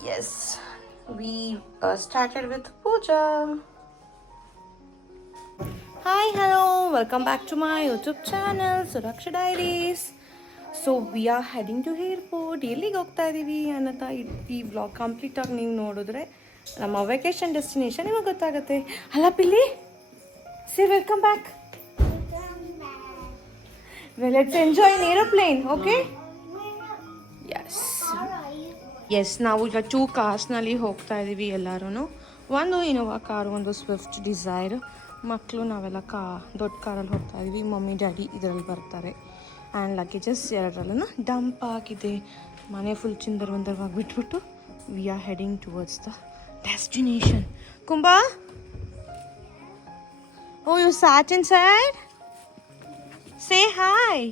Yes, we uh, started with puja. Hi, hello, welcome back to my YouTube channel, Suraksha Diaries. So we are heading to airport ಎಲ್ಲಿಗೆ ಹೋಗ್ತಾ ಇದ್ದೀವಿ ಅನ್ನೋತಾ ಈ- vlog ಕಂಪ್ಲೀಟಾಗಿ ನೀವು ನೋಡಿದ್ರೆ ನಮ್ಮ ವೆಕೇಶನ್ ಡೆಸ್ಟಿನೇಷನ್ ನಿಮಗೆ ಗೊತ್ತಾಗುತ್ತೆ. ಅಲ್ಲ ಪಿಲ್ಲಿ? See welcome back well let's enjoy in aeroplane okay yes ನಾವು ಈಗ ಟೂ ಕಾರ್ಸ್ನಲ್ಲಿ ಹೋಗ್ತಾ ಇದ್ದೀವಿ ಎಲ್ಲರೂ ಒಂದು ಇನೋವಾ ಕಾರ್ ಒಂದು ಸ್ವಿಫ್ಟ್ ಡಿಸೈರ್ ಮಕ್ಕಳು ನಾವೆಲ್ಲ ಕಾ, ದೊಡ್ಡ ಕಾರಲ್ಲಿ ಹೋಗ್ತಾ ಇದ್ದೀವಿ ಮಮ್ಮಿ, ಡ್ಯಾಡಿ ಇದರಲ್ಲಿ ಬರ್ತಾರೆ. ಆ್ಯಂಡ್ ಲಗೇಜಸ್ ಎರಡರಲ್ಲೂ ಡಂಪ್ ಆಗಿದೆ. ಮನೆ ಫುಲ್ ಚಿಂದರ್ ಬಂದರವಾಗಿ ಬಿಟ್ಬಿಟ್ಟು we are heading towards the destination ಕುಂಬಾ? O you sat inside say hi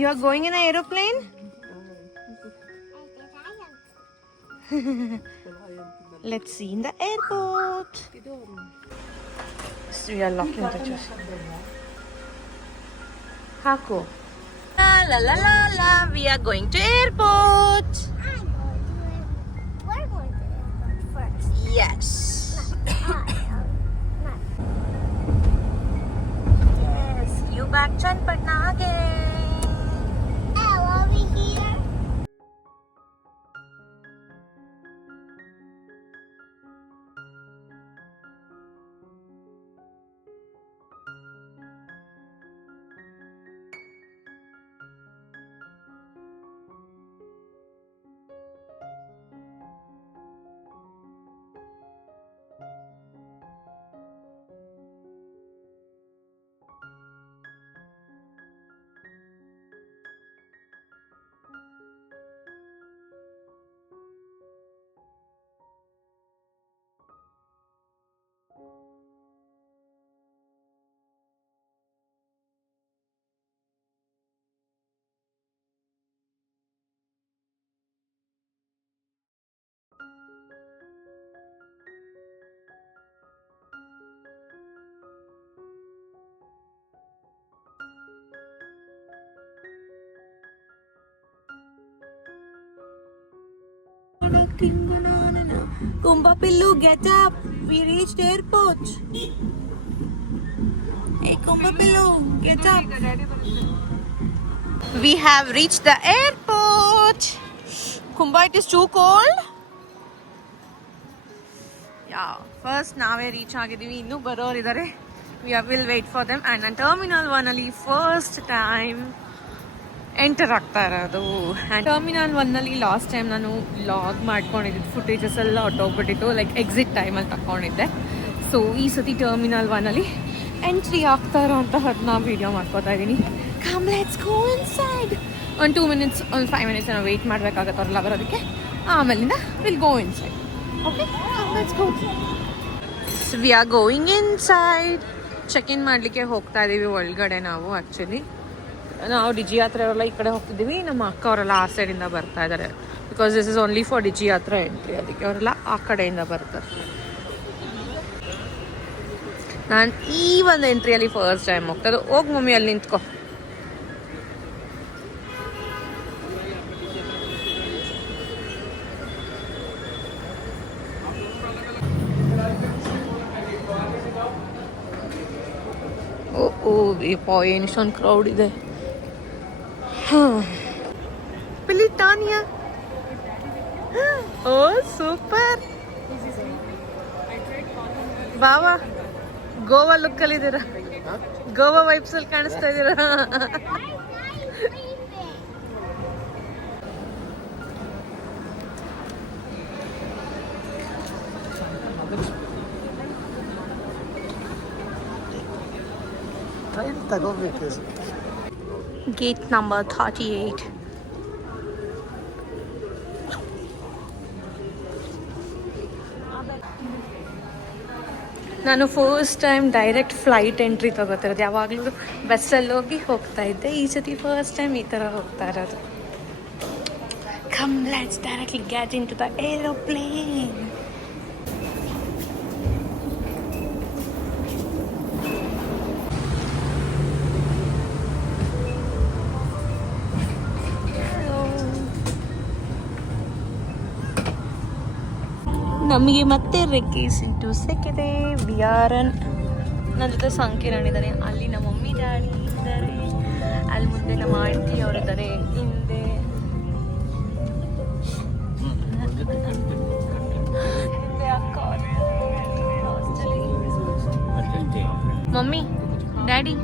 you are going in a aeroplane Let's see in the airport. So we are locking the doors. Haku. La la la la la. We are going to airport. We're going to airport first. Yes. yes. You back Chanpatna again. Kumba Pillu, get up. We reached airport. Hey Kumba Pillu, get up. We have reached the airport. Kumba, it is too cold. Yeah first ನಾವೇ reach ಆಗಿದ್ದೀವಿ. We will wait for them. And and terminal terminal ಒನಲ್ಲಿ first time enter ಆಗ್ತಾ ಇರೋದು. Terminal ಒನ್ನಲ್ಲಿ last time ನಾನು log ಮಾಡ್ಕೊಂಡಿದ್ದೆ footages ಎಲ್ಲ ಹೊಟ್ಟೋಗ್ಬಿಟ್ಟಿತ್ತು like exit ಟೈಮಲ್ಲಿ ತಗೊಂಡಿದ್ದೆ ಸೊ ಈ ಸತಿ ಟರ್ಮಿನಲ್ ಒನ್ನಲ್ಲಿ ಎಂಟ್ರಿ ಆಗ್ತಾ ಇರೋಂತಹದ್ದು ಅದನ್ನ ವೀಡಿಯೋ ಮಾಡ್ಕೋತಾ ಇದ್ದೀನಿ. ಕಮ್ ಲೆಟ್ಸ್ ಗೋ ಇನ್ಸೈಡ್ ಒಂದು ಟೂ ಮಿನಿಟ್ಸ್ ಒಂದು ಫೈವ್ ಮಿನಿಟ್ಸ್ ನಾವು ವೆಯ್ಟ್ ಮಾಡಬೇಕಾಗತ್ತೆ ಅವ್ರಲ್ಲ ಬರೋದಕ್ಕೆ. ಆಮೇಲಿಂದ will go inside okay let's go we are going inside check in ಮಾಡಲಿಕ್ಕೆ ಹೋಗ್ತಾ ಇದ್ದೀವಿ ಒಳಗಡೆ ನಾವು ಆ್ಯಕ್ಚುಲಿ ನಾವು ಡಿಜಿ ಯಾತ್ರೆ ಅವರೆಲ್ಲ ಈ ಕಡೆ ಹೋಗ್ತಿದ್ದೀವಿ. ನಮ್ಮ ಅಕ್ಕ ಅವರೆಲ್ಲ ಆ ಸೈಡಿಂದ ಬರ್ತಾ ಇದ್ದಾರೆ. Because this is only for DigiYatra entry ಅದಕ್ಕೆ ಅವರೆಲ್ಲ ಆ ಕಡೆಯಿಂದ ಬರ್ತಾರೆ. ನಾನು ಈ ಒಂದು ಎಂಟ್ರಿಯಲ್ಲಿ ಫಸ್ಟ್ ಟೈಮ್ ಹೋಗ್ತಾ ಇದ್ದು ಹೋಗಿ ಮಮ್ಮಿ, ಅಲ್ಲಿ ನಿಂತ್ಕೊ. ಓ ಓ ಯಪ್ಪ ಏನು ಇಷ್ಟೊಂದು ಕ್ರೌಡ್ ಇದೆ. ಪಿಲಿಟಾನಿಯಾ ಓ ಸೂಪರ್ ಬಾವಾ ಗೋವಾ ಲುಕ್ ಅಲ್ಲಿ ಇದೀರಾ ಗೋವಾ ವೈಬ್ಸ್ ಅಲ್ಲಿ ಕಾಣಿಸ್ತಾ ಇದೀರಾ ಟ್ರೈನ್ ತಗೋಬೇಕು ನಂಬರ್ ಥರ್ಟಿ ಏಯ್ಟ್ ನಾನು first time direct flight entry ತಗೋತಿರೋದು. ಯಾವಾಗಲೂ ಬಸ್ಸಲ್ಲಿ ಹೋಗಿ ಹೋಗ್ತಾ ಇದ್ದೆ. ಈ ಸತಿ ಫಸ್ಟ್ ಟೈಮ್ ಈ ಥರ ಹೋಗ್ತಾ ಇರೋದು. Come let's directly get into the aeroplane ನಮಗೆ ಮತ್ತೆ ರೆಕ್ಕೆ ಸೀಟು ಸಿಕ್ಕಿದೆ. ಎನ್ ನನ್ನ ಜೊತೆ ಸಂಕಿರಣ್ ಇದ್ದಾನೆ ಅಲ್ಲಿ ನಮ್ಮ ಮಮ್ಮಿ ಡ್ಯಾಡಿ ಇದ್ದಾರೆ. ಅಲ್ಲಿ ಮುಂದೆ ನಮ್ಮ ಆಂಟಿ ಅವರಿದ್ದಾರೆ ಹಿಂದೆ ಮಮ್ಮಿ ಡ್ಯಾಡಿ.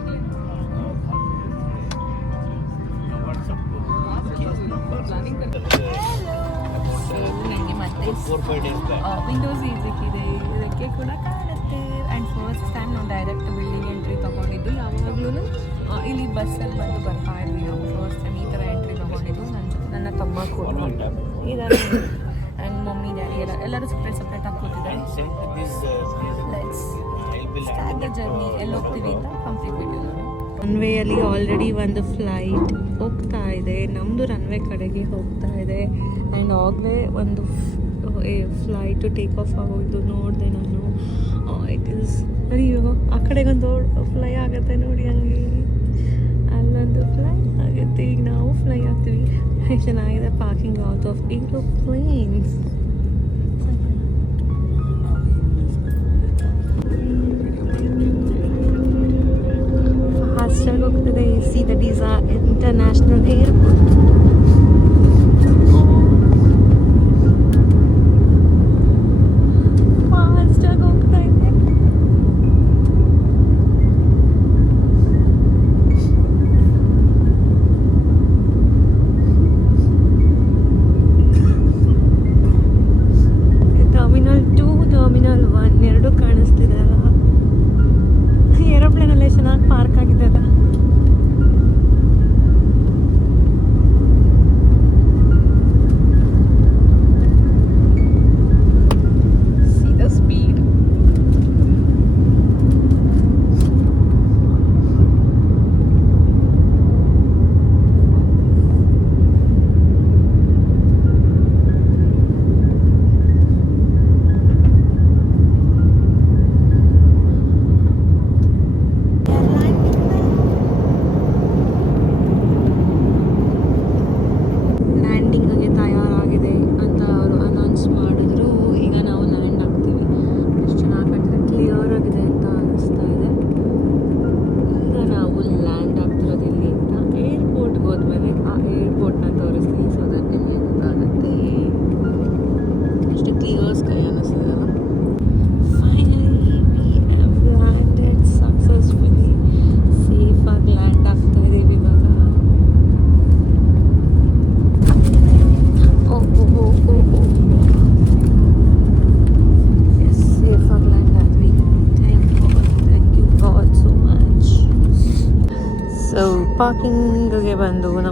ವಿಂಡೋಸ್ ಸಿಕ್ಕಿದೆ ಇದಕ್ಕೆ ಕೂಡ ಕಾಣುತ್ತೆ. ಆ್ಯಂಡ್ ಫಸ್ಟ್ ಟೈಮ್ ನಾವು ಡೈರೆಕ್ಟ್ ಬಿಲ್ಡಿಂಗ್ ಎಂಟ್ರಿ ತೊಗೊಂಡಿದ್ದು ಯಾವಾಗಲೂ ಇಲ್ಲಿ ಬಸ್ಸಲ್ಲಿ ಬಂದು ಬರ್ತಾ ಇದ್ವಿ ನಾವು. ಫಸ್ಟ್ ಟೈಮ್ ಈ ಥರ ಎಂಟ್ರಿ ತೊಗೊಂಡಿದ್ದು. ನನ್ನ ನನ್ನ ತಮ್ಮ ಕೂಡ. ಇದ್ದಾರೆ ಆ್ಯಂಡ್ ಮಮ್ಮಿ ಡ್ಯಾಡಿ ಎಲ್ಲ ಎಲ್ಲರೂ ಸಪ್ರೇಟ್ ಸಪ್ರೇಟ್ ಆಗಿ ಕೂತಿದ್ದಾರೆ. ಲೆಟ್ಸ್ ಜರ್ನಿ ಎಲ್ಲಿ ಹೋಗ್ತೀವಿ ಅಂತ ಕಂಪ್ಲೀಟ್ ವೇ ಅಲ್ಲಿ ಆಲ್ರೆಡಿ ಒಂದು ಫ್ಲೈಟ್ ಹೋಗ್ತಾ ಇದೆ. ನಮ್ಮದು ರನ್ವೇ ಕಡೆಗೆ ಹೋಗ್ತಾ ಇದೆ. ಆ್ಯಂಡ್ ಆಗಲೇ ಒಂದು ಫ್ಲೈಟು ಟೇಕ್ ಆಫ್ ಆಗೋಯ್ತು, ನೋಡಿದೆ ನಾನು. ಇಟ್ ಈಸ್ ಅಯ್ಯೋ, ಆ ಕಡೆಗೊಂದು ಫ್ಲೈ ಆಗುತ್ತೆ ನೋಡಿ ಹಂಗೆ ಅಲ್ಲೊಂದು ಫ್ಲೈ ಆಗುತ್ತೆ. ಈಗ ನಾವು ಫ್ಲೈ ಆಗ್ತೀವಿ. ಚೆನ್ನಾಗಿದೆ ಪಾರ್ಕಿಂಗ್ ಔಟ್ ಆಫ್ ಏರೋಪ್ಲೇನ್ಸ್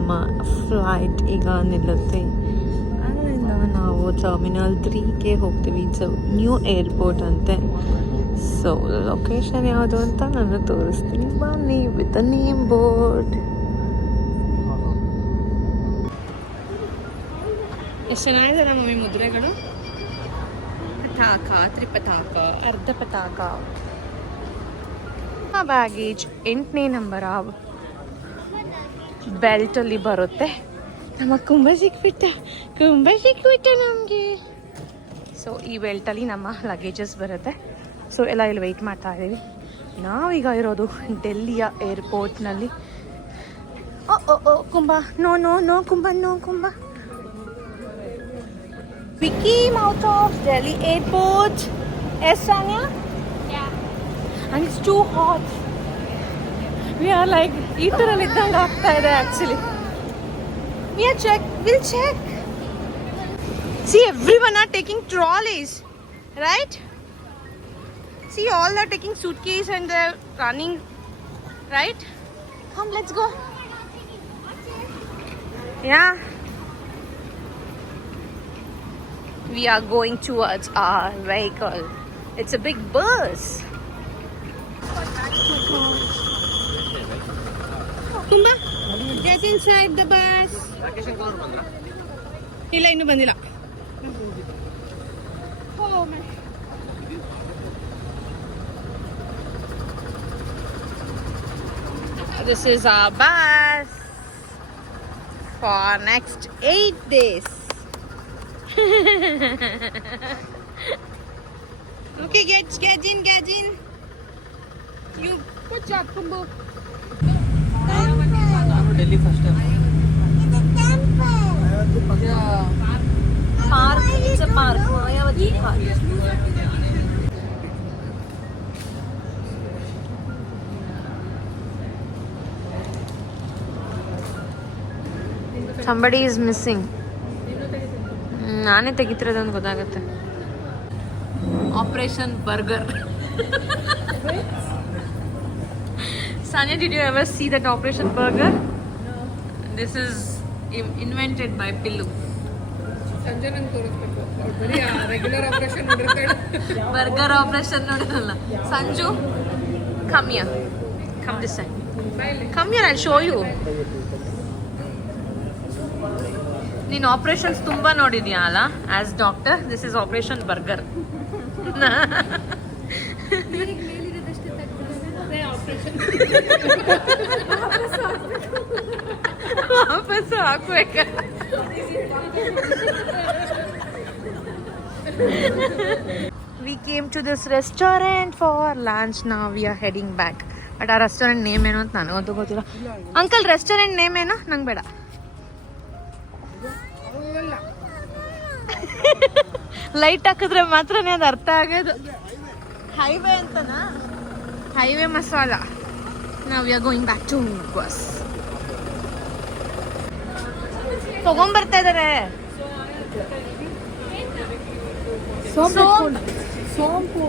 ನಮ್ಮ ಫ್ಲೈಟ್ ಈಗ ನಿಲ್ಲುತ್ತೆ. ಅದರಿಂದ ನಾವು ಟರ್ಮಿನಲ್ ತ್ರೀಗೆ ಹೋಗ್ತೀವಿ. ಇಟ್ಸ್ ನ್ಯೂ ಏರ್ಪೋರ್ಟ್ ಅಂತೆ. ಸೊ ಲೊಕೇಶನ್ ಯಾವುದು ಅಂತ ನಾನು ತೋರಿಸ್ತೀನಿ. ಬನ್ನಿ ವಿತ್ ನೇಮ್ ಬೋರ್ಡ್ ಎಷ್ಟು ಚೆನ್ನಾಗಿದೆ ನಮ್ಮ ಮಮ್ಮಿ ಮುದ್ರೆಗಳು? ಪತಾಕ ತ್ರಿಪತಾಕ. ಅರ್ಧ ಪತಾಕ. ಬ್ಯಾಗೇಜ್ ಎಂಟನೇ ನಂಬರ್ ಆ. ಬೆಲ್ಟಲ್ಲಿ ಬರುತ್ತೆ. ನಮ್ಮ ಕುಂಬ ಸಿಕ್ಬಿಟ್ಟ ಕುಂಬ ಸಿಕ್ಬಿಟ್ಟ ನಮಗೆ. ಸೊ ಈ ಬೆಲ್ಟಲ್ಲಿ ನಮ್ಮ ಲಗೇಜಸ್ ಬರುತ್ತೆ. ಸೊ ಎಲ್ಲ ಇಲ್ಲಿ ವೆಯ್ಟ್ ಮಾಡ್ತಾ ಇದ್ದೀವಿ. ನಾವೀಗ ಇರೋದು ಡೆಲ್ಲಿಯ ಏರ್ಪೋರ್ಟ್ನಲ್ಲಿ oh oh oh ಕುಂಬ. No no no ಕುಂಬ no ಕುಂಬ. Vicky mouth of Delhi airport yes Sania and it's too it's too hot. We are like ಇದ್ರಲ್ಲಿ ಇದ್ದಂಗೆ ಆಗ್ತಾ ಇದೆ actually We are check. We'll check. See, everyone are taking trolleys, right? See, all are taking suitcase and they're running, right? Come, let's go. Yeah. We are going towards our vehicle. It's a big bus. Kumba, get inside the bus. ಇಲ್ಲ ಇನ್ನೂ ಬಂದಿಲ್ಲ This is our bus for next eight days. Okay, get get in, get in. You good job, Kumbo. Delhi first time Park. It's a park. Mayavati Park. Somebody is missing. ಹ್ಮ್, ನಾನೇ ತೆಗಿತಿರೋದು ಅಂತ ಗೊತ್ತಾಗುತ್ತೆ operation burger Sanya, did you ever see that Operation Burger? This is invented by by Pillu. ಸಂಜೆ ನಂಗೆ ತೋರಿಸ್ಬೇಕು ಬರೀ regular operation burger operation ನೋಡಿರಲ್ಲ. Sanju ಕಮ್ಯ. Come this side come here show you ನೀನು operations ತುಂಬಾ ನೋಡಿದ್ಯಾ ಅಲ್ಲ? As doctor this is operation burger ವಾಪಸ್ ಹಾಕ್ಬೇಕ we came to this restaurant for lunch. Now we are heading back. But ಆ restaurant name ಏನು ಅಂತ ನನಗಂತೂ ಗೊತ್ತಿಲ್ಲ. ಅಂಕಲ್ ರೆಸ್ಟೋರೆಂಟ್ ನೇಮ್ ಏನು? ನಂಗೆ ಬೇಡ. ಲೈಟ್ ಹಾಕಿದ್ರೆ ಮಾತ್ರನೇ ಅದು ಅರ್ಥ ಆಗೋದು. ಹೈವೇ ಅಂತನಾ? ಹೈವೇ ಮಸಾಲ. ನಾವು we are going back to bus ತಗೊಂಬರ್ತಾ ಇದಾರೆ. ಸೋಂಪು. ಸೋಂಪು.